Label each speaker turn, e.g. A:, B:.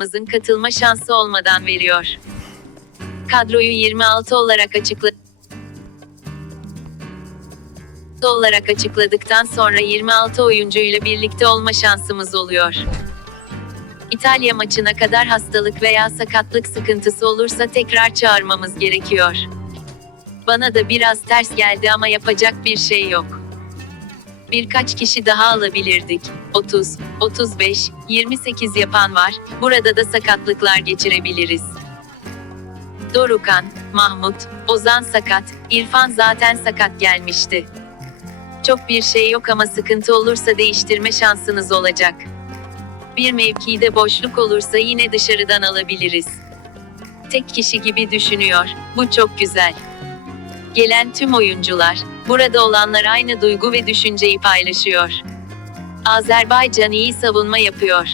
A: oyuncularımızın katılma şansı olmadan veriyor. Kadroyu 26 olarak açıkladı olarak açıkladıktan sonra 26 oyuncuyla birlikte olma şansımız oluyor. İtalya maçına kadar hastalık veya sakatlık sıkıntısı olursa tekrar çağırmamız gerekiyor. Bana da biraz ters geldi ama yapacak bir şey yok. Birkaç kişi daha alabilirdik. 30, 35, 28 yapan var. Burada da sakatlıklar geçirebiliriz. Dorukan, Mahmut, Ozan sakat, İrfan zaten sakat gelmişti. Çok bir şey yok ama sıkıntı olursa değiştirme şansınız olacak. Bir mevkide boşluk olursa yine dışarıdan alabiliriz. Tek kişi gibi düşünüyor. Bu çok güzel. Gelen tüm oyuncular, burada olanlar aynı duygu ve düşünceyi paylaşıyor. Azerbaycan iyi savunma yapıyor.